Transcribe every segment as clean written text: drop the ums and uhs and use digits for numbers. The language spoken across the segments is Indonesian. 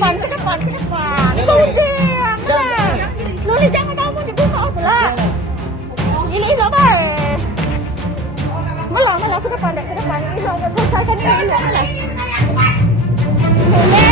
depan, ke depan, ke depan. Luli, Amelah. Luli jangan kamu dibuka pula. Ini baik. Malah ke depan, ke depan. Ini selesaikan ini Amelah. Luli.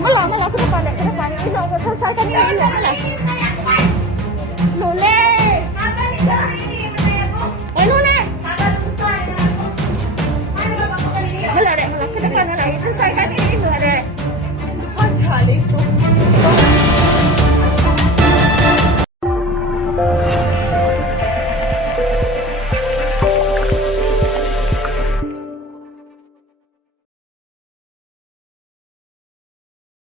Malah ke depan, ke depan. Ini selesaikan ini Amelah. Luli. Luli. Malah dek, ke depan malah. Selesaikan ini dek. Macam itu.